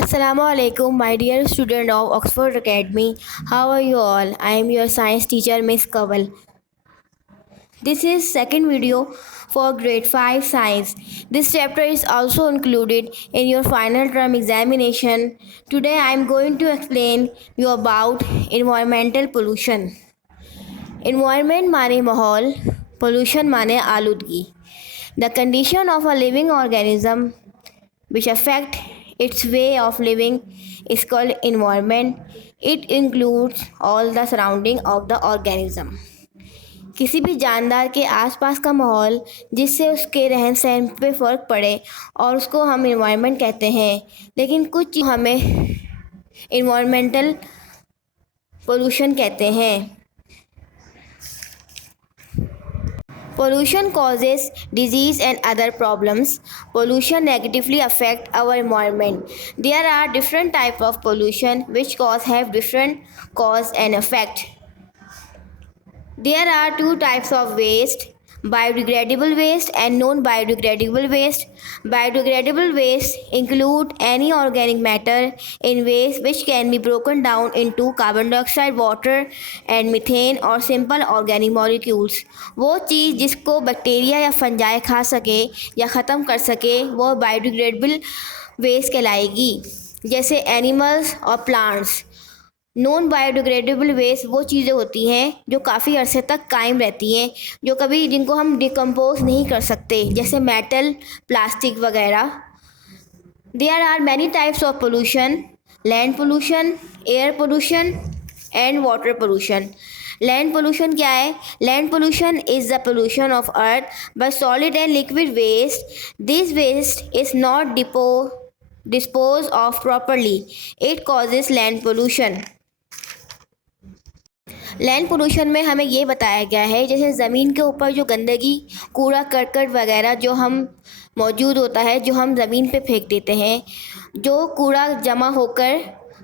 Assalamu alaikum, my dear student of Oxford Academy. How are you all? I am your science teacher, Miss Kaval. This is second video for grade 5 science. This chapter is also included in your final term examination. Today I am going to explain you about environmental pollution. Environment माने माहौल, pollution माने आलूदगी. The condition of a living organism which affect its way of living is called environment. It includes all the surrounding of the organism. किसी भी जानदार के आसपास का माहौल जिससे उसके रहन सहन पे फ़र्क पड़े और उसको हम इन्वायरमेंट कहते हैं। लेकिन कुछ हमें इन्वायरमेंटल पोल्यूशन कहते हैं। Pollution causes disease and other problems. Pollution negatively affect our environment. There are different types of pollution which have different cause and effect. There are two types of waste: biodegradable waste and non-biodegradable waste. Biodegradable waste include any organic matter in waste which can be broken down into carbon dioxide, water and methane or simple organic molecules. वो चीज़ जिसको bacteria या fungi खा सके या ख़त्म कर सके वो बायोडिग्रेडेबल वेस्ट कहलाएगी, जैसे एनिमल्स और प्लांट्स। नॉन बायोडिग्रेडेबल वेस्ट वो चीज़ें होती हैं जो काफ़ी अरसे तक कायम रहती हैं, जिनको हम डिकम्पोज नहीं कर सकते, जैसे मेटल, प्लास्टिक वगैरह। There are many types of pollution: land pollution, air pollution and water pollution. Land pollution क्या है? Land pollution is the pollution of earth by solid and liquid waste. This waste is not dispose of properly. It causes land pollution. Land pollution में हमें ये बताया गया है जैसे ज़मीन के ऊपर जो गंदगी, कूड़ा करकट वगैरह जो हम मौजूद होता है, जो हम ज़मीन पे फेंक देते हैं, जो कूड़ा जमा होकर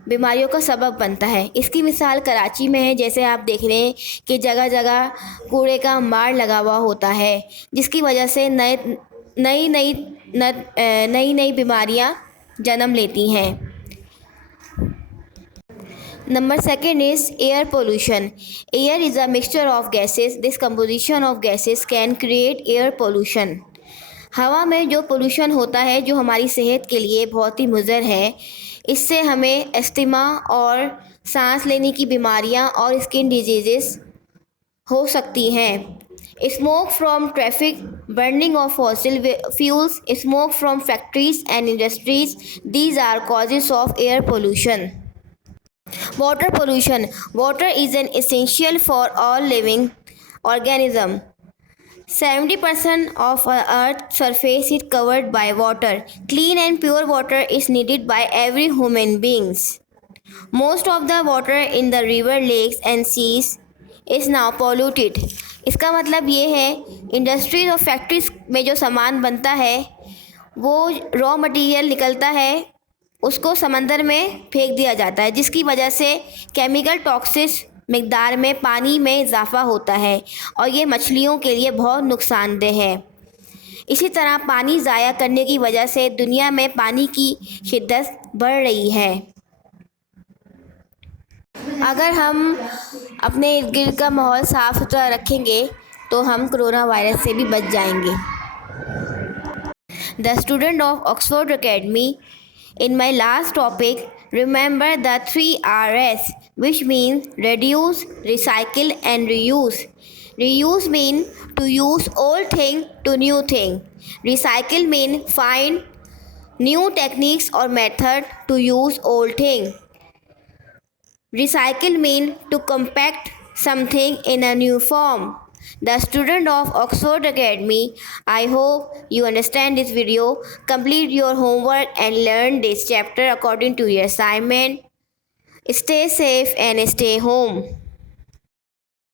बीमारियों का सबब बनता है। इसकी मिसाल कराची में है, जैसे आप देख रहे हैं कि जगह जगह कूड़े का अंबार लगा हुआ होता है, जिसकी वजह से नई नई बीमारियां जन्म लेती हैं। Number second is air pollution. Air is a mixture of gases. This composition of gases can create air pollution. हवा में जो पोल्यूशन होता है जो हमारी सेहत के लिए बहुत ही मुज़र है, इससे हमें अस्थमा और सांस लेने की बीमारियां और स्किन डिजीज़ेस हो सकती हैं। Smoke from traffic, burning of fossil fuels, smoke from factories and industries, these are causes of air pollution. Water pollution. Water is an essential for all living organism. 70% of Earth's surface is covered by water. Clean and pure water is needed by every human beings. Most of the water in the river, lakes and seas is now polluted. इसका मतलब ये है industries और factories में जो सामान बनता है वो रॉ मटेरियल निकलता है, उसको समंदर में फेंक दिया जाता है, जिसकी वजह से केमिकल टॉक्सिस मिकदार में पानी में इजाफ़ा होता है और ये मछलियों के लिए बहुत नुकसानदेह है। इसी तरह पानी ज़ाया करने की वजह से दुनिया में पानी की शिद्दत बढ़ रही है। अगर हम अपने इर्द गिर्द का माहौल साफ़ सुथरा रखेंगे तो हम कोरोना वायरस से भी बच जाएंगे। The student of Oxford academy, in my last topic, remember the 3 Rs, which means reduce, recycle and reuse. Reuse mean to use old thing to new thing. Recycle mean find new techniques or method to use old thing. Recycle mean to compact something in a new form. The student of Oxford Academy, I hope you understand this video. Complete your homework and learn this chapter according to your assignment. Stay safe and stay home.